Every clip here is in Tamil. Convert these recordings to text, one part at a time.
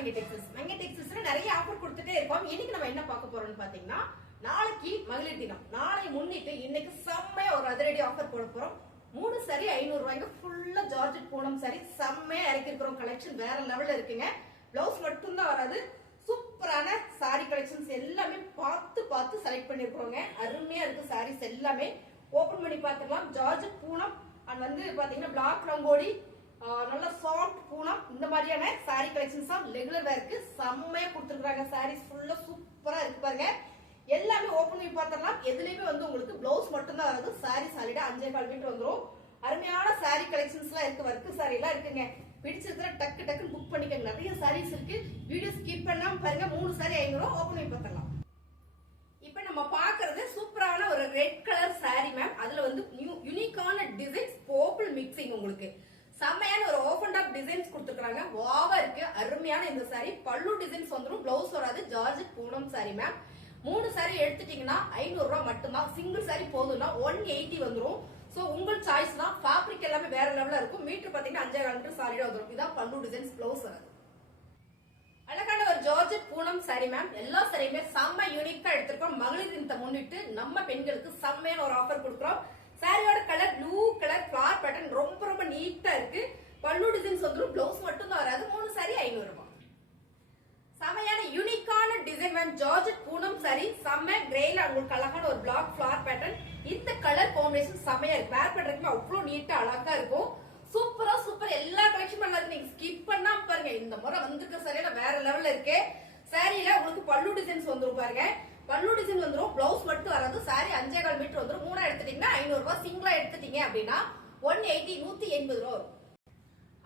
மங்கை டெக்ஸஸ் மங்கை டெக்ஸஸ்ல நிறைய ஆஃபர் கொடுத்துட்டே இருக்கோம். இன்னைக்கு நம்ம என்ன பார்க்க போறோம்னு பாத்தீங்கன்னா நாளைக்கு மகளிர் தினம். நாளை முன்னிட்டு இன்னைக்கு செம்மையா ஒரு அதிரடி ஆஃபர் போட போறோம். மூணு சரி ஐநூறு ரூபாய்க்கு ஃபுல்லா ஜார்ஜெட் பூனம் சரி செம்மையா இறக்கிருக்கிறோம் கலெக்ஷன் வேற லெவல்ல இருக்குங்க. பிளவுஸ் மட்டும் தான் வராது. சூப்பரான சாரி கலெக்ஷன்ஸ் எல்லாமே பார்த்து பார்த்து செலக்ட் பண்ணிருக்கிறோங்க. அருமையா இருக்கு சாரீஸ் எல்லாமே. ஓபன் பண்ணி பார்த்துக்கலாம். ஜார்ஜெட் பூனம் அண்ட் வந்து பாத்தீங்கன்னா பிளாக் ரங்கோலி நல்ல சாஃப்ட் பூனம் இந்த மாதிரியான சாரி கலெக்ஷன்ஸ் தான் ரெகுலர் வேருக்கு செம்மையா கொடுத்துருக்காங்க சாரீஸ் ஃபுல்லா சூப்பரா இருக்கு பாருங்க. எல்லாமே ஓப்பன் பண்ணி பார்த்தரலாம் எதுலயுமே வந்து உங்களுக்கு பிளவுஸ் மட்டும் தான் வருது சாரி சாலிடா அஞ்சே கால் மீட்டர் வந்துரும். அருமையான சாரி கலெக்ஷன்ஸ்லாம் இருக்கு. ஒர்க்கு சாரி எல்லாம் இருக்குங்க. பிடிச்சிருக்கிற டக்கு டக்குன்னு புக் பண்ணிக்கங்க. நிறைய சாரீஸ் இருக்கு. வீடியோ ஸ்கிப் பண்ணாம பாருங்க. மூணு சாரி ஐநூறு ஓப்பன் பண்ணி பார்த்தரலாம் இப்ப நம்ம பாக்குறது சூப்பரான ஒரு ரெட் கலர் சாரி மேம் அதுல வந்து யூனிக்கான டிசைன்ஸ் போப்பிள் மிக்சிங் உங்களுக்கு. செம்மையான ஒரு ஓபன் டாப் டிசைன்ஸ் கொடுத்துருக்காங்க வாவா இருக்கு. அருமையான இந்த சாரி பல்லு டிசைன்ஸ் வந்துடும் பிளவுஸ் வராது. ஜார்ஜ் பூனம் சாரி மேம் மூணு சாரி எடுத்துட்டீங்கன்னா ஐநூறு ரூபாய் மட்டும்தான். சிங்கிள் சாரி போதும்னா ஒன் எயிட்டி வந்துடும் சோ உங்கள் சாய்ஸ் தான். ஃபேப்ரிக் எல்லாமே வேற லெவலில் இருக்கும். மீட்டர் பார்த்தீங்கன்னா அஞ்சே கால் மீட்டர் சாரியா வந்துடும் இதான் பல்லு டிசைன்ஸ் பிளவுஸ் வராது. அழகான ஒரு ஜார்ஜெட் பூனம் சாரி மேம் எல்லா சாரியுமே செம்ம யூனிக்கா எடுத்திருக்கோம். மகளிர் தினத்தை முன்னிட்டு நம்ம பெண்களுக்கு செம்மையான ஒரு ஆஃபர் கொடுக்குறோம். சாரியோட colour blue colour floral pattern ரொம்ப ரொம்ப நீட்டா இருக்கு. பல்லு டிசைன்ஸ் வந்துடும் பிளவுஸ் மட்டும் தான் வராது. மூணு சாரி ஐநூறு ரூபாய். செமையான யூனிக்கான design ma'am georgette Poonam sari செம்ம கிரேல உங்களுக்கு அழகான ஒரு பிளாக் ஃபிளார் பேட்டர்ன் இந்த கலர் காம்பினேஷன் செமையா இருக்கு. வேர் பண்றதுக்குமே அவ்வளோ நீட்டா அழகா இருக்கும். சூப்பரா சூப்பர் எல்லா கலெக்ஷன் பண்ணாது நீங்க ஸ்கிப் பண்ணாம பாருங்க. இந்த முறை வந்திருக்க சரியான வேற லெவல்ல இருக்கு. சாரியில உங்களுக்கு பல்லு டிசைன்ஸ் வந்துரும் பாருங்க. பல்லு டிசைன் வந்துடும் பிளவுஸ் மட்டும் வராது சாரி அஞ்சே கால் மீட்டர் வந்துரும். மூணா எடுத்துட்டீங்கன்னா ஐநூறு ரூபாய் சிங்கிளா எடுத்துட்டீங்க அப்படின்னா ஒன் எயிட்டி நூத்தி எண்பது ரூபா வரும்.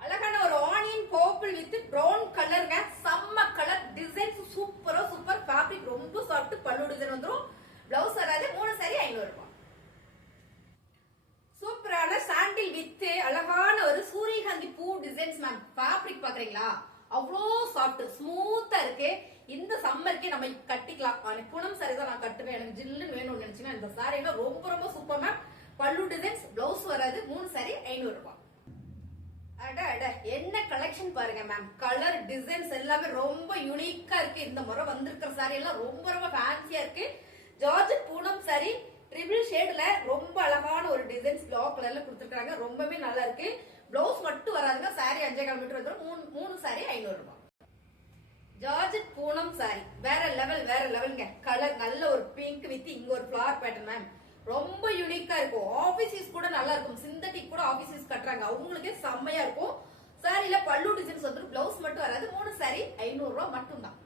அழகான ஒரு ஆனியன் பர்பிள் வித் ப்ரௌன் கலருங்க செம்ம கலர் டிசைன்ஸ் சூப்பரா சூப்பர் ஃபேப்ரிக் ரொம்ப சாஃப்ட் பல்லு டிசைன் வந்துரும் பிளவுஸ் வராது மூணு சாரி ஐநூறு ரூபாய் சூப்பரான சாண்டில் வித் அழகான ஒரு சூரியகாந்தி பூ டிசைன்ஸ் மேம் ஃபேப்ரிக் பாக்குறீங்களா அவ்வளோ சாஃப்ட் ஸ்மூத்தா இருக்கு இந்த சம்மருக்கே நம்ம கட்டிக்கலாம் எனக்கு புனம் சாரி தான் நான் கட்டுவேன் எனக்கு ஜில்லுன்னு வேணும்னு நினைச்சீங்கன்னா இந்த சாரி எல்லாம் ரொம்ப ரொம்ப சூப்பர் மேம் பல்லு டிசைன்ஸ் பிளவுஸ் வராது மூணு சாரி ஐநூறு ரூபாய் அட அட என்ன கலெக்ஷன் பாருங்க மேம் கலர் டிசைன்ஸ் எல்லாமே ரொம்ப யூனிக்கா இருக்கு. இந்த முறை வந்திருக்கிற சாரி எல்லாம் ரொம்ப ரொம்ப ஃபேன்சியா இருக்கு. ஜார்ஜ் பூனம் சாரி ட்ரிபிள் ஷேட்ல ரொம்ப அழகான ஒரு டிசைன்ஸ் பிளாக் கலர்ல கொடுத்துருக்காங்க. ரொம்பவே நல்லா இருக்கு. பிளவுஸ் மட்டும் வராதுங்க. சாரி அஞ்சே கால் மீட்டர் வந்துடும் மூணு மூணு சாரி ஐநூறு ரூபாய். ஜார்ஜட் பூனம் சாரி வேற லெவல் வேற லெவலுங்க கலர் நல்ல ஒரு பிங்க் வித் இங்க ஒரு ஃபிளவர் பேட்டர்ன் மேம் ரொம்ப யூனிக்கா இருக்கும். ஆபீஸ் யூஸ் கூட நல்லா இருக்கும். சிந்தட்டிக் கூட ஆபீஸ் யூஸ் கட்டுறாங்க. அவங்களுக்கே செம்மையா இருக்கும். சாரியில பல்லு டிசைன்ஸ் வந்து பிளவுஸ் மட்டும் வராது மூணு சாரி ஐநூறு மட்டும்தான்.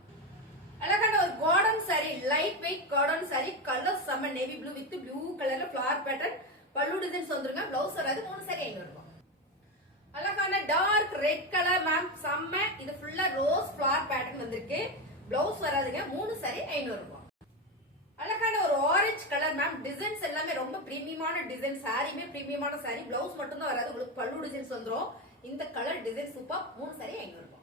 அழகான ஒரு cotton sari light weight cotton sari colour செம்ம நேவி ப்ளூ வித் ப்ளூ கலர்ல ஃபிளவர் பேட்டர்ன் பல்லு டிசைன்ஸ் வந்துருங்க பிளவுஸ் வராது மூணு சாரி ஐநூறு ரூபாய் அழகான டார்க் ரெட் கலர் மேம் செம்ம இது ஃபுல்லா ரோஸ் ஃபிளவர் பேட்டர்ன் வந்திருக்கு. பிளவுஸ் வராதுங்க மூணு சாரி ஐநூறு ரூபாய் அழகான ஒரு ஆரஞ்சு கலர் மேம் டிசைன்ஸ் எல்லாமே ரொம்ப பிரீமியமான டிசைன் சாரியுமே பிரீமியமான சாரி பிளவுஸ் மட்டும் தான் வராது உங்களுக்கு பல்லு டிசைன்ஸ் வந்துரும். இந்த கலர் டிசைன் சூப்பர் மூணு சாரி ஐநூறு ரூபாய்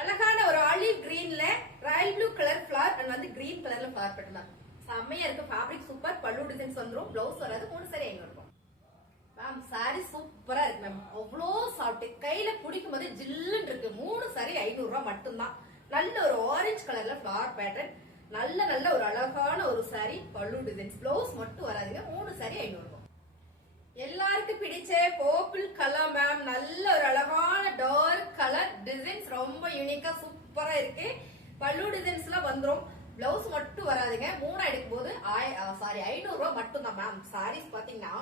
அழகான ஒரு olive கிரீன்ல royal blue colour flower and வந்து கிரீன் கலர்ல ஃபிளவர் பண்ணலாம் செம்மையா இருக்கு. ஃபேப்ரிக் சூப்பர் பல்லு டிசைன்ஸ் வந்துரும் பிளவுஸ் வராது. மூணு சாரி ஐநூறு இருக்கும்? மேம் சாரி சூப்பரா இருக்கு மேம் அவ்வளோ சாப்பிட்டு கையில பிடிக்கும் போது ஜில்லுன்னு இருக்கு. மூணு சாரி ஐநூறு ரூபா மட்டும்தான். நல்ல ஒரு ஆரஞ்சு கலர்ல ஃபிளவர் பேட்டர்ன் நல்ல நல்ல ஒரு அழகான ஒரு சாரி பல்லு டிசைன்ஸ் பிளவுஸ் மட்டும் வராதுங்க. மூணு சாரி ஐநூறு ரூபாய் எல்லாருக்கும் பிடிச்ச போப்பிள் கலா மேம் நல்ல ஒரு அழகான டிசைன்ஸ் ரொம்ப யூனிக்கா சூப்பரா இருக்கு. பல்லு டிசைன்ஸ் எல்லாம் வந்துரும். பிளவுஸ் மட்டும் வராதுங்க. மூணா எடுக்கும் போது சாரி ஐநூறு ரூபாய் மட்டும் தான் மேம் சாரீஸ் பாத்தீங்கன்னா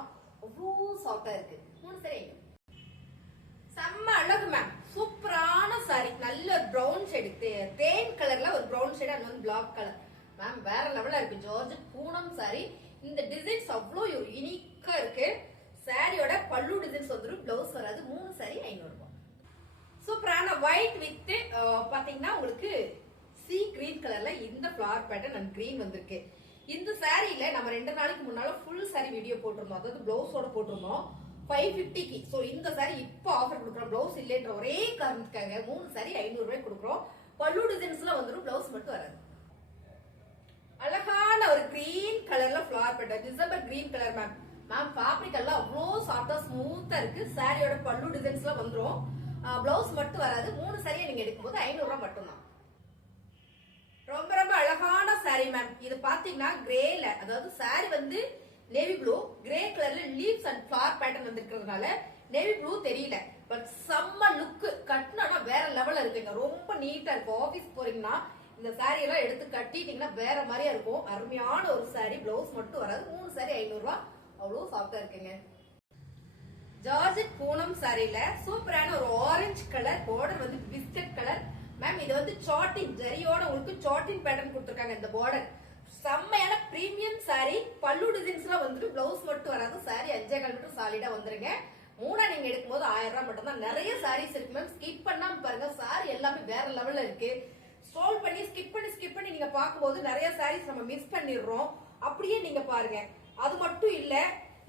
அவ்வளோ சாஃப்டா இருக்கு. மூணு சாரி செம்ம அழகு மேம் சூப்பரான சாரி நல்ல ஒரு ப்ரௌன் ஷேடு தேன் கலர்ல ஒரு ப்ரௌன் ஷேடு அண்ட் வந்து பிளாக் கலர் மேம் வேற லெவலா இருக்கு. ஜார்ஜ் பூனம் சாரி இந்த டிசைன்ஸ் அவ்வளோ யூனிக்கா இருக்கு. சாரியோட பல்லு டிசைன்ஸ் வந்துடும் பிளவுஸ் வராது. மூணு சாரி ஐநூறு ரூபாய் சூப்பரான ஒயிட் வித் பாத்தீங்கன்னா உங்களுக்கு சி கிரீன் கலர்ல இந்த ஃபிளவர் பேட்டர்ன் அண்ட் கிரீன் வந்திருக்கு. இந்த சாரியில நம்ம ரெண்டு நாளைக்கு முன்னால ஃபுல் சாரி வீடியோ போட்டிருந்தோம். அதாவது பிளவுஸோட போட்டிருந்தோம். ஃபைவ் ஃபிஃப்டிக்கு ஸோ இந்த சாரி இப்போ ஆஃபர் கொடுக்குறோம். பிளவுஸ் இல்லைன்ற ஒரே காரணத்துக்காக மூணு சாரி ஐநூறு ரூபாய் கொடுக்குறோம். பல்லு டிசைன்ஸ்லாம் வந்துடும் பிளவுஸ் மட்டும் வராது. அழகான ஒரு கிரீன் கலர்ல flower pattern December green colour ma'am ma'am fabric எல்லாம் அவ்வளோ சாஃப்டா ஸ்மூத்தா இருக்கு. சாரியோட பல்லு டிசைன்ஸ்லாம் வந்துடும் பிளவுஸ் மட்டும் வராது. மூணு சரியை நீங்க எடுக்கும்போது ஐநூறு ரூபாய் மட்டும்தான். ரொம்ப ரொம்ப அழகான சாரி மேம் இது பாத்தீங்கன்னா கிரேல அதாவது சாரி வந்து நேவி ப்ளூ கிரே கலர்ல லீவ்ஸ் அண்ட் ஃபிளவர் பேட்டர்ன் வந்திருக்கிறதுனால நேவி ப்ளூ தெரியல. பட் செம்ம லுக் கட்டினா வேற லெவல்ல இருக்குங்க ரொம்ப நீட்டா இருக்கும் ஆபீஸ் போறீங்கன்னா இந்த சாரி எல்லாம் எடுத்து கட்டிட்டீங்கன்னா வேற மாதிரியா இருக்கும். அருமையான ஒரு சாரி பிளவுஸ் மட்டும் வராது. மூணு சாரி ஐநூறு ரூபா அவ்வளவு சாஃப்டா இருக்குங்க. ஜார்ஜெட் பூனம் சாரியில சூப்பரான ஒரு ஆரஞ்சு கலர் பார்டர் வந்து பிஸ்கட் கலர் மேம் இது வந்து சாட்டின் ஜரியோட உங்களுக்கு சாட்டின் பேட்டர்ன் கொடுத்துருக்காங்க இந்த பார்டர் செம்மையான பிரீமியம் சாரி பல்லு டிசைன்ஸ்லாம் வந்துட்டு பிளவுஸ் மட்டும் வராது. சாரி அஞ்சே கால் மட்டும் சாலிடா வந்துருங்க. மூணா நீங்க எடுக்கும்போது ஆயிரம் ரூபாய் மட்டும் தான் நிறைய சாரீஸ் இருக்கு மேம் ஸ்கிப் பண்ணாம பாருங்க. சாரி எல்லாமே வேற லெவல்ல இருக்கு. ஸ்ட்ரோல் பண்ணி ஸ்கிப் பண்ணி ஸ்கிப் பண்ணி நீங்க பார்க்கும்போது நிறைய சாரீஸ் நம்ம மிஸ் பண்ணிடுறோம். அப்படியே நீங்க பாருங்க. அது மட்டும் இல்ல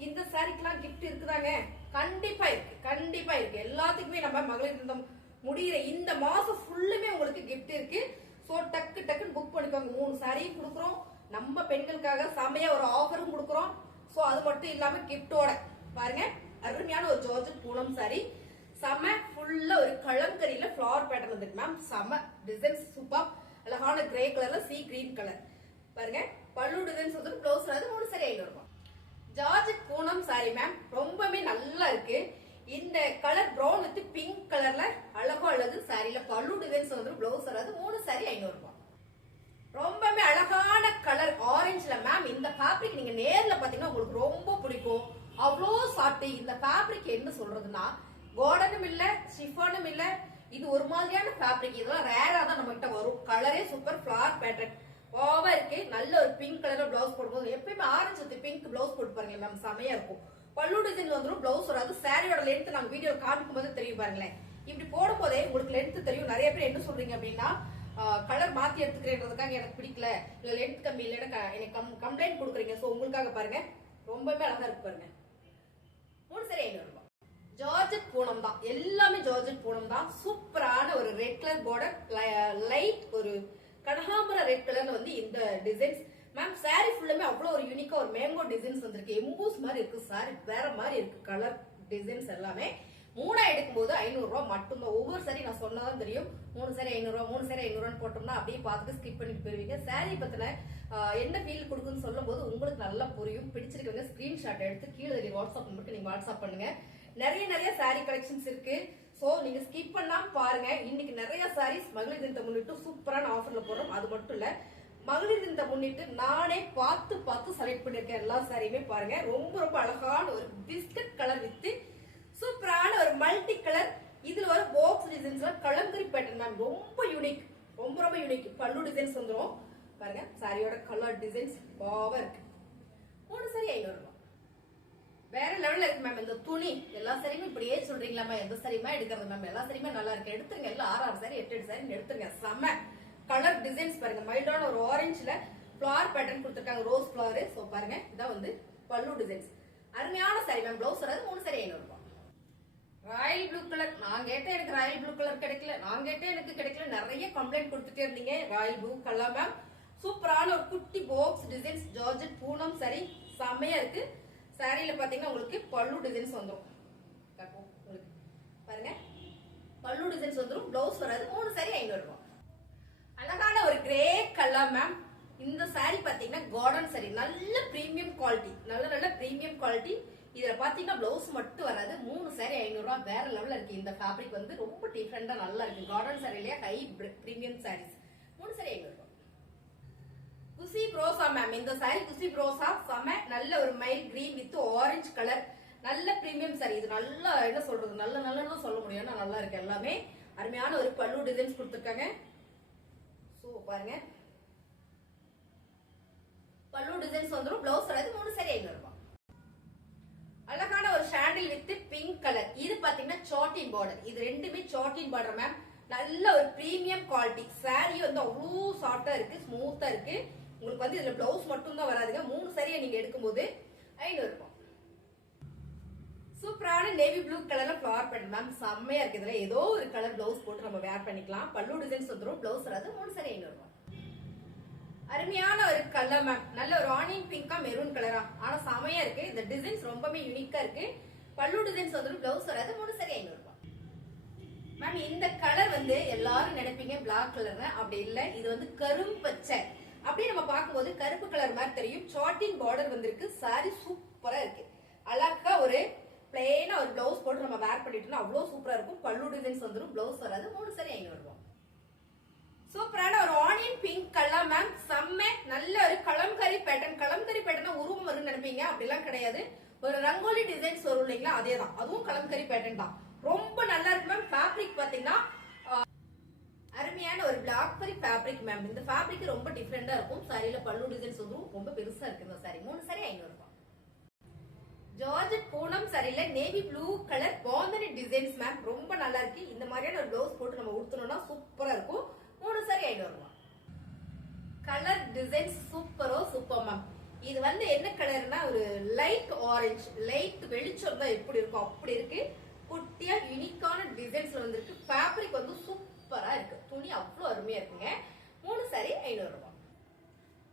இந்த சாரிக்கெல்லாம் கிஃப்ட் இருக்குதாங்க. கண்டிப்பா இருக்கு கண்டிப்பா இருக்கு. எல்லாத்துக்குமே நம்ம மகளிர் தினம் முடியிற இந்த மாசம் ஃபுல்லுமே உங்களுக்கு கிஃப்ட் இருக்கு. சோ டக்கு டக்குன்னு புக் பண்ணிக்கோங்க. மூணு சாரியும் கொடுக்குறோம். நம்ம பெண்களுக்காக செமையா ஒரு ஆஃபரும் கொடுக்குறோம். சோ அது மட்டும் இல்லாம கிஃப்டோட பாருங்க அருமையான ஒரு ஜார்ஜட் பூனம் சாரி செம ஃபுல்லா ஒரு கலம்கரியில ஃபிளவர் பேட்டர்ன் வந்துருக்கு. மேம் செம டிசைன்ஸ் சூப்பர் அழகான கிரே கலர்ல சி கிரீன் கலர் பாருங்க பல்லு டிசைன்ஸ் வந்து ப்ளவுஸ் வந்து மூணு சரி ஐநூறு ரூபாய். ஜார்ஜ் பூனம் சாரி மேம் ரொம்பவே நல்லா இருக்கு. இந்த கலர் ப்ரௌன் வித் பிங்க் கலர்ல அழகோ அழகு சாரியில பல்லு டிசைன்ஸ் வந்து பிளவுஸ் வராது மூணு சாரி ஐநூறு ரூபாய் ரொம்பவே அழகான கலர் ஆரஞ்சுல மேம் இந்த ஃபேப்ரிக் நீங்க நேர்ல பாத்தீங்கன்னா உங்களுக்கு ரொம்ப பிடிக்கும். அவ்வளோ சாப்பிட்டு இந்த ஃபேப்ரிக் என்ன சொல்றதுன்னா கோடனும் இல்ல ஸ்டிஃபனும் இல்ல இது ஒரு மாதிரியான ஃபேப்ரிக் இதெல்லாம் ரேரா தான் நம்ம கிட்ட வரும் கலரே சூப்பர் ஃபிளார் பேட்டர்ன் ஓவா இருக்கு. நல்ல ஒரு பிங்க் கலர் பிளவுஸ் போடும்போது எப்பயுமே ஆரஞ்சு வித் பிங்க் பிளவுஸ் போட்டு பாருங்க மேம் செமையா இருக்கும். பல்லு டிசைன் வந்துடும் பிளவுஸ் வராது. சாரியோட லென்த் நாங்க வீடியோ காமிக்கும் போது தெரியும் பாருங்களேன். இப்படி போடும்போதே உங்களுக்கு லென்த் தெரியும். நிறைய பேர் என்ன சொல்றீங்க அப்படின்னா கலர் மாத்தி எடுத்துக்கிறேன்றதுக்காக எனக்கு பிடிக்கல. இல்ல லென்த் கம்மி இல்லைன்னா க- எனக்கு கம்ப்ளைண்ட் கொடுக்குறீங்க. சோ உங்களுக்காக பாருங்க. ரொம்பவே அழகா இருக்கு பாருங்க. மூணு சரி ஐநூறு ரூபாய் ஜார்ஜெட் பூனம் தான். எல்லாமே ஜார்ஜெட் பூனம் தான். சூப்பரான ஒரு ரெட் கலர் பார்டர் லைட் ஒரு கனகாம்பர ரெட் கலர்ல வந்து இந்த டிசைன்ஸ் மேம் சாரி ஃபுல்லுமே அவ்வளோ ஒரு யூனிக்கா ஒரு மேங்கோ டிசைன்ஸ் வந்திருக்கு. எம்பூஸ் மாதிரி இருக்கு சாரி வேற மாதிரி இருக்கு கலர் டிசைன்ஸ் எல்லாமே. மூணா எடுக்கும்போது ஐநூறு ரூபாய் மட்டும்தான். ஒவ்வொரு சாரி நான் சொன்னதான் தெரியும். மூணு சாரி ஐநூறு மூணு சாரி ஐநூறுன்னு போட்டோம்னா அப்படியே பார்த்துட்டு ஸ்கிப் பண்ணிட்டு போயிருவீங்க. சாரி பத்தின என்ன ஃபீல் கொடுக்குன்னு சொல்லும் போது உங்களுக்கு நல்லா புரியும். பிடிச்சிருக்கவங்க ஸ்கிரீன்ஷாட் எடுத்து கீழே வாட்ஸ்அப் நம்பருக்கு நீங்க வாட்ஸ்அப் பண்ணுங்க. நிறைய நிறைய சாரி கலெக்ஷன்ஸ் இருக்கு. சோ நீங்க ஸ்கிப் பண்ணாம பாருங்க. இன்னைக்கு நிறைய சாரீஸ் மகளிர் தினத்தை முன்னிட்டு சூப்பரான ஆஃபர்ல போடுறோம். அது மட்டும் இல்ல மகளிர் தினத்தை முன்னிட்டு நானே பார்த்து பார்த்து செலக்ட் பண்ணிருக்கேன் எல்லா சாரியுமே பாருங்க. ரொம்ப ரொம்ப அழகான ஒரு பிஸ்கட் கலர் வித்து சூப்பரான ஒரு மல்டி கலர் இதுல வர பாக்ஸ் டிசைன்ஸ்ல கலங்கரி பேட்டர்ன் மேம் ரொம்ப யூனிக் ரொம்ப ரொம்ப யூனிக் பல்லு டிசைன்ஸ் வந்துடும் பாருங்க சாரியோட கலர் டிசைன்ஸ் பாவா இருக்கு. மூணு சாரி ஐநூறு வேற லெவல்ல இருக்கு மேம் இந்த துணி எல்லா சரியுமே இப்படியே சொல்றீங்களாமா எந்த சரியுமா எடுக்கிறது மேம் எல்லா சரியுமே நல்லா இருக்கு. எடுத்துருங்க. எல்லாம் ஆறு ஆறு சாரி எட்டு எட்டு சாரி எடுத்துருங்க. செம்ம கலர் டிசைன்ஸ் பாருங்க. மைல்டான ஒரு ஆரஞ்சுல ஃபிளவர் பேட்டர்ன் கொடுத்துருக்காங்க. ரோஸ் ஃபிளவர் சோ பாருங்க. இதான் வந்து பல்லு டிசைன்ஸ் அருமையான சாரி மேம் பிளவுஸ் வராது மூணு சாரி ஐநூறு ரூபாய். ராயல் ப்ளூ கலர் நான் கேட்டேன் எனக்கு ராயல் ப்ளூ கலர் கிடைக்கல. நான் கேட்டேன் எனக்கு கிடைக்கல. நிறைய கம்ப்ளைண்ட் கொடுத்துட்டே இருந்தீங்க. ராயல் ப்ளூ கலர் மேம் சூப்பரான ஒரு குட்டி பாக்ஸ் டிசைன்ஸ் ஜார்ஜெட் பூனம் சரி செம்மையா இருக்கு. சாரியில பாத்தீங்கன்னா உங்களுக்கு பல்லு டிசைன்ஸ் வந்துடும் உங்களுக்கு. பாருங்க. பல்லு டிசைன்ஸ் வந்துடும் பிளவுஸ் வராது. மூணு சாரி ஐநூறு ரூபாய் அழகான ஒரு கிரே கலர் மேம் இந்த சாரி பாத்தீங்கன்னா கார்டன் சாரி நல்ல பிரீமியம் குவாலிட்டி நல்ல நல்ல பிரீமியம் குவாலிட்டி இதுல பாத்தீங்கன்னா பிளவுஸ் மட்டும் வராது. மூணு சாரி ஐநூறு ரூபாய் வேற லெவல்ல இருக்கு. இந்த ஃபேப்ரிக் வந்து ரொம்ப டிஃப்ரெண்டா நல்லா இருக்கு. கார்டன் சாரிலேயே ஹை பிரீமியம் சாரீஸ் மூணு சாரி ஐநூறு ரூபாய். குசி ப்ரோசா மேம் இந்த சாரி குசி ப்ரோசா செம நல்ல ஒரு mild green with orange colour நல்ல பிரீமியம் சாரி இது நல்லா என்ன சொல்றது? நல்ல நல்லன்னு சொல்ல முடியும். நல்லா இருக்கு எல்லாமே. அருமையான ஒரு பல்லு டிசைன்ஸ் கொடுத்துருக்காங்க. ஸோ பாருங்க. பல்லு டிசைன்ஸ் வந்துடும் பிளவுஸ் வராது மூணு சரி ஐநூறு ரூபாய் அழகான ஒரு ஷாண்டில் வித் பிங்க் கலர் இது பாத்தீங்கன்னா சாட்டின் பார்டர் இது ரெண்டுமே சாட்டின் பார்டர் மேம் நல்ல ஒரு பிரீமியம் குவாலிட்டி சாரி வந்து அவ்வளோ சாஃப்டா இருக்கு ஸ்மூத்தா இருக்கு. உங்களுக்கு வந்து இதுல பிளவுஸ் மட்டும் தான் வராதுங்க. மூணு சரியா நீங்க எடுக்கும்போது ஐநூறு ரூபாய். சூப்பரான நேவி ப்ளூ கலர்ல ஃபிளவர் பண்ணு மேம் செம்மையா இருக்கு. இதுல ஏதோ ஒரு கலர் பிளவுஸ் போட்டு நம்ம வேர் பண்ணிக்கலாம். பல்லு டிசைன்ஸ் வந்துடும் பிளவுஸ் வராது. மூணு சரி ஐநூறு ரூபாய். அருமையான ஒரு கலர் மேம் நல்ல ஒரு ஆனியன் பிங்கா மெரூன் கலரா ஆனா செமையா இருக்கு. இந்த டிசைன்ஸ் ரொம்பவே யூனிக்கா இருக்கு. பல்லு டிசைன்ஸ் வந்துடும் பிளவுஸ் வராது. மூணு சரி ஐநூறு ரூபாய். மேம் இந்த கலர் வந்து எல்லாரும் நினைப்பீங்க பிளாக் கலர் அப்படி இல்ல. இது வந்து கரும்பச்சை அப்படியே நம்ம பார்க்கும்போது கருப்பு கலர் மாதிரி தெரியும். சாட்டின் பார்டர் வந்திருக்கு. சாரி சூப்பரா இருக்கு. அழகா ஒரு பிளெயினா ஒரு பிளவுஸ் போட்டு நம்ம வேர் பண்ணிட்டோம்னா அவ்வளோ சூப்பரா இருக்கும். பல்லு டிசைன்ஸ் வந்துடும் பிளவுஸ் வராது. மூணு சரி ஐநூறு ரூபாய் சூப்பரான ஒரு ஆனியன் பிங்க் கலர் மேம் செம்ம நல்ல ஒரு கலம்கரி பேட்டர்ன் கலம்கரி பேட்டர்னா உருவம் வரும்னு நினைப்பீங்க. அப்படிலாம் கிடையாது. ஒரு ரங்கோலி டிசைன்ஸ் வரும் இல்லைங்களா? அதே தான் அதுவும் கலம்கரி பேட்டர்ன் தான். ரொம்ப நல்லா இருக்கு மேம் ஃபேப்ரிக் பாத்தீங்கன்னா அருமையான ஒரு பிளாக் கரி ஃபேப்ரிக் மேம் இந்த ஃபேப்ரிக் ரொம்ப டிஃப்ரெண்டா இருக்கும். சாரியில பல்லு டிசைன்ஸ் வந்து ரொம்ப பெருசா இருக்கு இந்த சாரி மூணு சாரி ஐநூறு ரூபாய். Georgette Poonam சரியில navy blue colour bandhani designs ma'am ரொம்ப நல்லா இருக்கு. இந்த மாதிரியான ஒரு ப்ளவுஸ் போட்டு நம்ம உடுத்தணும்னா சூப்பரா இருக்கும். மூணு சாரி ஐநூறு ரூபாய். கலர் டிசைன்ஸ் சூப்பரோ சூப்பர் மேம் இது வந்து என்ன கலர்னா ஒரு லைட் ஆரஞ்சு லைட் வெளிச்சம் தான் எப்படி இருக்கும் அப்படி இருக்கு. குட்டியா யூனிக்கான டிசைன்ஸ் வந்திருக்கு. ஃபேப்ரிக் வந்து சூப்பர் இருக்கு. துணி அவ்வளவு அருமையா இருக்குங்க. மூணு சாரி ஐநூறு ரூபாய்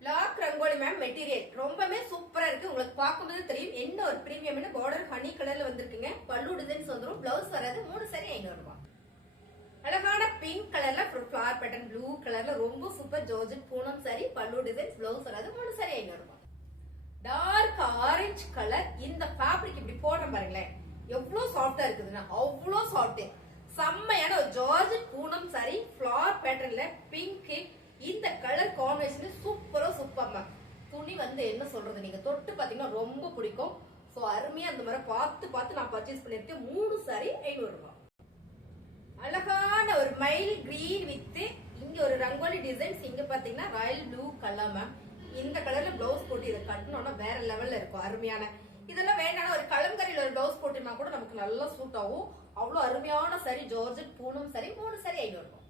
லாக் ரங்கோலி மேம் மெட்டீரியல் ரொம்பவே சூப்பரா இருக்கு. உங்களுக்கு பார்க்கும்போது தெரியும். என்ன ஒரு பிரீமியம் பார்டர் ஹனி கலர்ல வந்திருக்குங்க. பல்லு டிசைன்ஸ் வந்துரும். பிளவுஸ் வராது. மூணு சாரி ஐநூறு ரூபாய் அழகான பிங்க் கலர்ல ஃபிளவர் பேட்டர்ன் ப்ளூ கலர்ல ரொம்ப super georgette Poonam sari pallu designs blouse வராது. மூணு சாரி ஐநூறு ரூபாய் டார்க் ஆரஞ்சு கலர் இந்த ஃபேப்ரிக் இப்படி போடுற பாருங்களேன். எவ்வளவு சாஃப்டா இருக்குதுன்னா அவ்வளோ சாஃப்ட் செம்மையான ஒரு ஜார்ஜ் பூனம் சாரி ஃபிளார் பேட்டர்ன்ல பிங்க் இந்த கலர் காம்பினேஷன் சூப்பரா சூப்பர்மா மேம் துணி வந்து என்ன சொல்றது நீங்க தொட்டு பாத்தீங்கன்னா ரொம்ப பிடிக்கும். ஸோ அருமையா அந்த மாதிரி பார்த்து பார்த்து நான் பர்ச்சேஸ் பண்ணிருக்கேன் மூணு சாரி ஐநூறு ரூபாய் அழகான ஒரு மைல் கிரீன் வித் இங்க ஒரு ரங்கோலி டிசைன்ஸ் இங்க பாத்தீங்கன்னா ராயல் ப்ளூ கலர் மேம் இந்த கலர்ல பிளவுஸ் போட்டு இதை கட்டணும்னா வேற லெவல்ல இருக்கும் அருமையான. இதெல்லாம் வேண்டாம் ஒரு கலம்கரியில ஒரு பிளவுஸ் போட்டுனா கூட நமக்கு நல்லா சூட் ஆகும். அவ்வளவு அருமையான சரி ஜார்ஜட் பூனும் சரி மூணு சரி ஐநூறு ரூபாய்.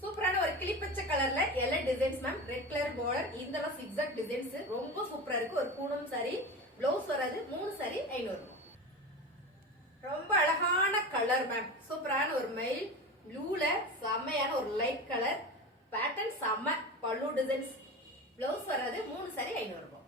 சூப்பரான ஒரு கிளிப்பச்சை கலர்ல எல்லா designs ma'am red colour border இதெல்லாம் சிக்ஸாக் டிசைன்ஸ் ரொம்ப சூப்பரா இருக்கு. ஒரு பூனும் சாரி பிளவுஸ் வராது. மூணு சரி ஐநூறு ரூபாய். ரொம்ப அழகான கலர் மேம் சூப்பரான ஒரு மெயில் ப்ளூல செம்மையான ஒரு லைட் கலர் பேட்டர்ன் செம்ம பல்லு டிசைன்ஸ் பிளவுஸ் வராது. மூணு சாரி ஐநூறு ரூபாய்.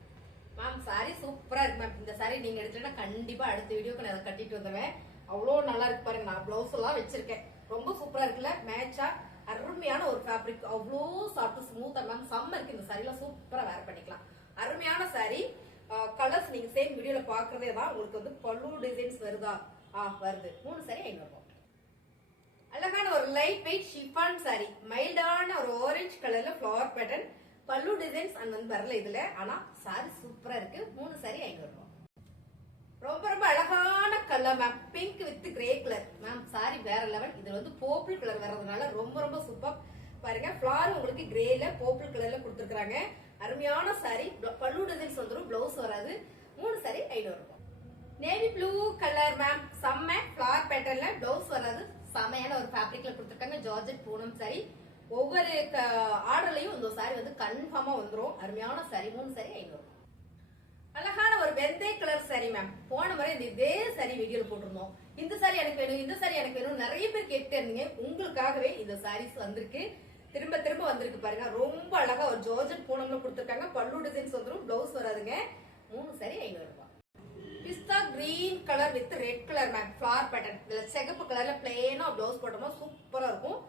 மேம் சாரி சூப்பரா இருக்கு மேம் இந்த சாரி நீங்க எடுத்துட்டா கண்டிப்பா அடுத்த வீடியோக்கு நான் அதை கட்டிட்டு வந்துடுவேன் அவ்வளோ நல்லா இருக்கு பாருங்க. நான் பிளவுஸ் எல்லாம் வச்சிருக்கேன். ரொம்ப சூப்பரா இருக்குல்ல? மேட்சா அருமையான ஒரு ஃபேப்ரிக் அவ்வளோ சாஃப்ட் ஸ்மூத்தா மேம் சம்மருக்கு இந்த சாரில சூப்பரா வேர் பண்ணிக்கலாம். அருமையான சாரி கலர்ஸ் நீங்க சேம் வீடியோல பாக்குறதே தான் உங்களுக்கு வந்து பல்லு டிசைன்ஸ் வருதா? ஆ வருது. மூணு சாரி ஐநூறு ரூபாய் அழகான ஒரு லைட் வெயிட் ஷிஃபான் சாரி மைல்டான ஒரு ஆரஞ்சு கலர்ல ஃபிளவர் பேட்டர்ன் பல்லு டிசைன்ஸ் அந்த வந்து வரல இதுல. ஆனா சாரி சூப்பரா இருக்கு. மூணு சாரி ஐநூறு ரூபாய் ரொம்ப ரொம்ப அழகான colour ma'am pink with grey colour ma'am sari வேற லெவல் இதுல வந்து போப்பிள் கலர் வர்றதுனால ரொம்ப ரொம்ப சூப்பர் பாருங்க பிளார் உங்களுக்கு கிரேல போப்பிள் கலர்ல கொடுத்துருக்காங்க அருமையான சாரி பல்லு டிசைன்ஸ் வந்துடும் பிளவுஸ் வராது. மூணு சாரி ஐநூறு ரூபாய். நேவி ப்ளூ கலர் மேம் செம்ம பிளார் பேட்டர்ன்ல பிளவுஸ் வராது. செம்மையான ஒரு ஃபேப்ரிக்ல கொடுத்துருக்காங்க. ஜார்ஜெட் பூனம் சாரி ஒவ்வொரு ஆர்டர்லயும் இந்த சாரி வந்து கன்ஃபார்மா வந்துடும் அருமையான சாரி மூணு சாரி ஐநூறு அழகான ஒரு வெந்தய கலர் சரி மேம் போன முறை இந்த இதே சரி வீடியோல போட்டிருந்தோம். இந்த சாரி எனக்கு வேணும் இந்த சாரி எனக்கு வேணும் நிறைய பேர் கேட்டு இருந்தீங்க. உங்களுக்காகவே இந்த சாரீஸ் வந்திருக்கு. திரும்ப திரும்ப வந்திருக்கு பாருங்க. ரொம்ப அழகா ஒரு ஜோர்ஜன் பூனம்ல கொடுத்துருக்காங்க. பல்லு டிசைன்ஸ் வந்துடும் பிளவுஸ் வராதுங்க. மூணு சாரி ஐநூறு ரூபாய். பிஸ்தா green colour with red colour ma'am floral pattern இதுல சிகப்பு கலர்ல பிளேனா பிளவுஸ் போட்டோம்னா சூப்பரா இருக்கும்.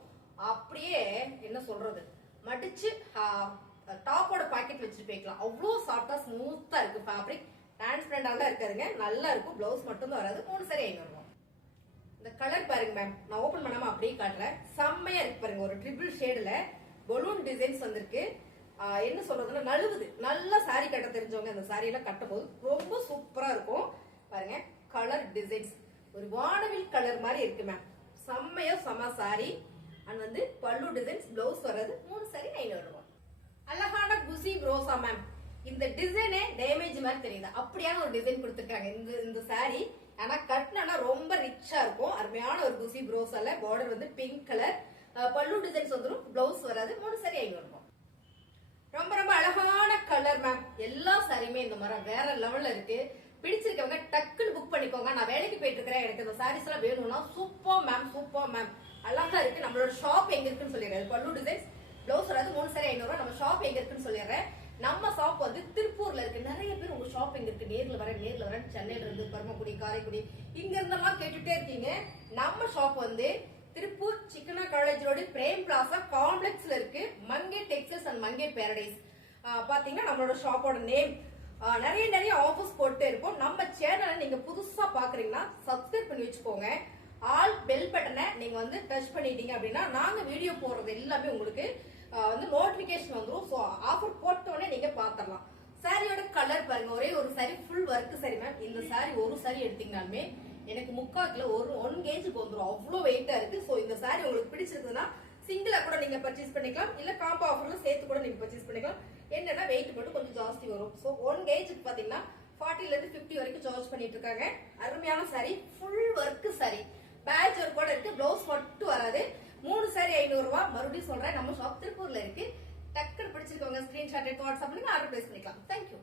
அப்படியே என்ன சொல்றது? மடிச்சு டாப்போட பாக்கெட் வச்சுட்டு போய்க்கலாம். அவ்வளோ சாஃப்டா ஸ்மூத்தா இருக்கு ஃபேப்ரிக் டிரான்ஸ்பரண்டாலாம் இருக்காதுங்க. நல்லா இருக்கும் பிளவுஸ் மட்டும் தான் வராது. மூணு சரி ஐநூறு இந்த கலர் பாருங்க மேம் நான் ஓபன் பண்ணாம அப்படியே காட்டுறேன். செம்மையா இருக்கு பாருங்க. ஒரு ட்ரிபிள் ஷேடுல பலூன் டிசைன்ஸ் வந்திருக்கு. என்ன சொல்றதுன்னா நழுவுது. நல்லா சாரி கட்ட தெரிஞ்சவங்க அந்த சாரி எல்லாம் கட்டும் போது ரொம்ப சூப்பரா இருக்கும். பாருங்க கலர் டிசைன்ஸ் ஒரு வானவில் கலர் மாதிரி இருக்கு மேம் செம்மையா செம சாரி அண்ட் வந்து பல்லு டிசைன்ஸ் பிளவுஸ் வர்றது மூணு சாரி ஐநூறு ரூபாய். அழகான குசி ப்ரோசா மேம் இந்த டிசைனே டேமேஜ் மாதிரி தெரியுது. அப்படியான ஒரு டிசைன் கொடுத்துருக்காங்க. இந்த இந்த saree ஆனா கட்டினா ரொம்ப ரிச்சா இருக்கும். அருமையான ஒரு குசி ப்ரோசால பார்டர் வந்து பிங்க் கலர் பல்லு டிசைன்ஸ் வந்துடும் பிளவுஸ் வராது. மூணு சாரி ஐநூறு ரொம்ப ரொம்ப அழகான கலர் மேம் எல்லா சாரியுமே இந்த மாதிரி வேற லெவல்ல இருக்கு. பிடிச்சிருக்கவங்க டக்குன்னு புக் பண்ணிக்கோங்க. நான் வேலைக்கு போயிட்டு இருக்கிறேன் எனக்கு இந்த சாரீஸ் எல்லாம் வேணும்னா சூப்பர் மேம் சூப்பர் மேம் அழகா இருக்கு. நம்மளோட ஷாப் எங்க இருக்குன்னு சொல்லிடுறேன். பல்லு டிசைன்ஸ் பிளவுஸ் வராது. மூணு சாரி ஐநூறு நம்ம ஷாப் எங்க இருக்குன்னு சொல்லிடுறேன். நம்ம ஷாப் வந்து திருப்பூர்ல இருக்கு. நிறைய பேர் உங்க ஷாப் இங்க இருக்கு. நேர்ல வரேன் நேர்ல வரேன் சென்னையில இருந்து பரமக்குடி காரைக்குடி இங்க இருந்தெல்லாம் கேட்டுட்டே இருக்கீங்க. நம்ம ஷாப் வந்து Tiruppur Chikkanna college road Prem plaza காம்ப்ளெக்ஸ்ல இருக்கு. Mangai Texas and Mangai paradise பாத்தீங்கன்னா நம்மளோட ஷாப்போட நேம் நிறைய நிறைய ஆஃபர்ஸ் போட்டு இருப்போம் நம்ம சேனலை நீங்க புதுசா பாக்குறீங்கன்னா சப்ஸ்கிரைப் பண்ணி வச்சுக்கோங்க. ஆல் பெல் பட்டனை நீங்க வந்து டச் பண்ணிட்டீங்க அப்படின்னா நாங்க வீடியோ போடுறது எல்லாமே உங்களுக்கு வந்து நோட்டிபிகேஷன் வந்துடும் ஸோ ஆஃபர் போட்டோடனே நீங்க பாத்திரலாம். சாரியோட கலர் பாருங்க. ஒரே ஒரு sari full work sari ma'am இந்த சாரி ஒரு சாரி எடுத்தீங்கனாலுமே எனக்கு முக்காக்குல ஒரு ஒன் கேஜுக்கு வந்துடும் அவ்வளோ வெயிட்டா இருக்கு. ஸோ இந்த சாரி உங்களுக்கு பிடிச்சிருக்குதுன்னா சிங்கிளா கூட நீங்க பர்ச்சேஸ் பண்ணிக்கலாம். இல்ல காம்போ ஆஃபர்ல சேர்த்து கூட நீங்க பர்ச்சேஸ் பண்ணிக்கலாம். என்னன்னா வெயிட் மட்டும் கொஞ்சம் ஜாஸ்தி வரும். ஸோ ஒன் கேஜுக்கு பாத்தீங்கன்னா ஃபார்ட்டில இருந்து ஃபிஃப்டி வரைக்கும் சார்ஜ் பண்ணிட்டு இருக்காங்க அருமையான sari full work sari patch work கூட இருக்கு. ப்ளவுஸ் மட்டும் வராது. மூணு சாரி ஐநூறுரூவா மறுபடியும் சொல்றேன். நம்ம ஷாப் திருப்பூர்ல இருக்கு. டக்குன்னு பிடிச்சிருக்கவங்க ஸ்கிரீன்ஷாட் எடுத்து வாட்ஸ்அப் ஆர்டர் பிளேஸ் பண்ணிக்கலாம். Thank you